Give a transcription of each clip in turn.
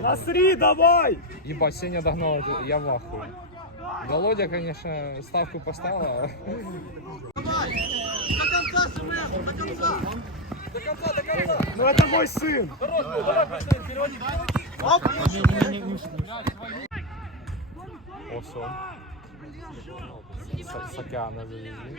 Насри, давай! Ебать, Сеня догнал, я в ахуе. Володя, конечно, ставку поставил. а Ну это мой сын! Осон. С, с океана завезли.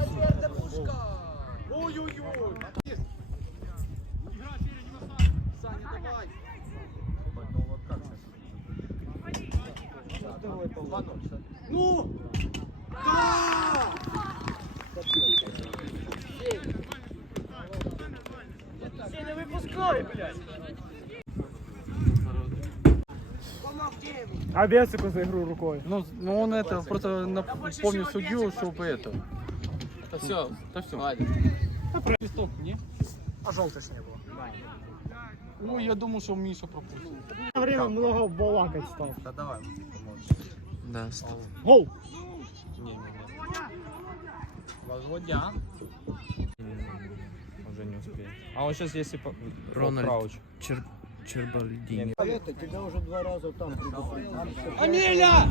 А Бесику за игру рукой. Ну, ну он это просто напомнил судью, чтобы это. Да все, да все. Ладно. Листок, не? А желтый ж не было. Ой, я думал, что Миша пропустил. Время много балакать стал. Да, стоп. Гол! Володя. Уже не успеет. А он сейчас если по... Рональд. Крауч. Чер... Чербальдини. Амеля!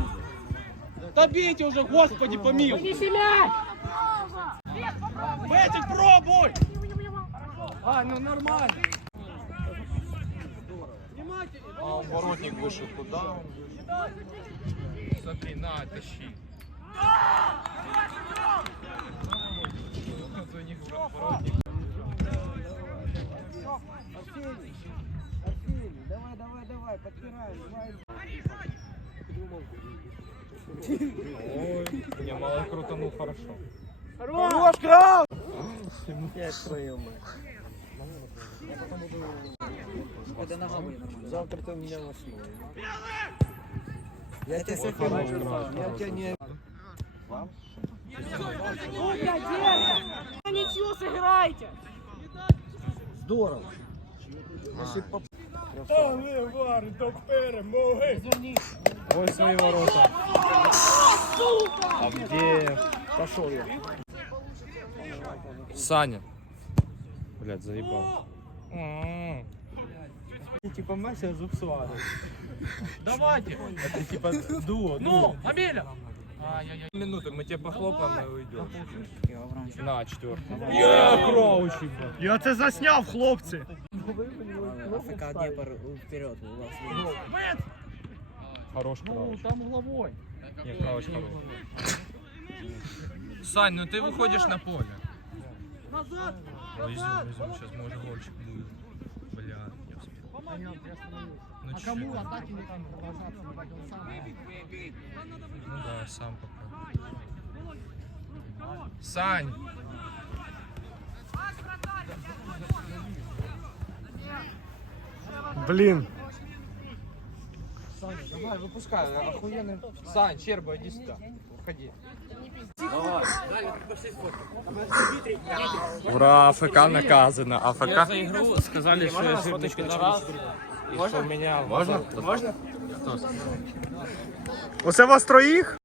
Да бейте уже, господи, помилуй! Бетик, пробуй! А, ну нормально. А он воротник вышел туда. Смотри, на, тащи. Вот у них воротник. Ой, не, мало крутанул хорошо. Хорош, крал! Завтра ты у меня в основе. Я тебе все Я тебя не... Ничего сыграйте! Здорово. Поливар до перемоги. Ой, свои ворота. Авдеев. Пошел я. Саня. Блять, заебал. Типа Месси зуб. Давайте. Это типа дуо. Ну, Амеля! Ай-яй-яй. Минуты, мы тебе похлопаем и уйдем. На, четвертый. Я Кроучі. Я це засняв, хлопці. АФК Днепр вперед, у вас Хорош Ну, там головой. Нет, хорош. Сань, ну ты выходишь на поле. Назад! Везем, везем, сейчас может гольчик будет. Бля, не успел. Ну, а кому атаки не там Ну да, сам пока. Сань! Блін. Саня, давай, выпускай, охуенный. Сань, Черба, иди сюда. Входи. Ура, АФК наказано. АФК. За игру сказали, что я ошибочку на раз. Можно? Меня Можно? Можно? Оце вас троїх?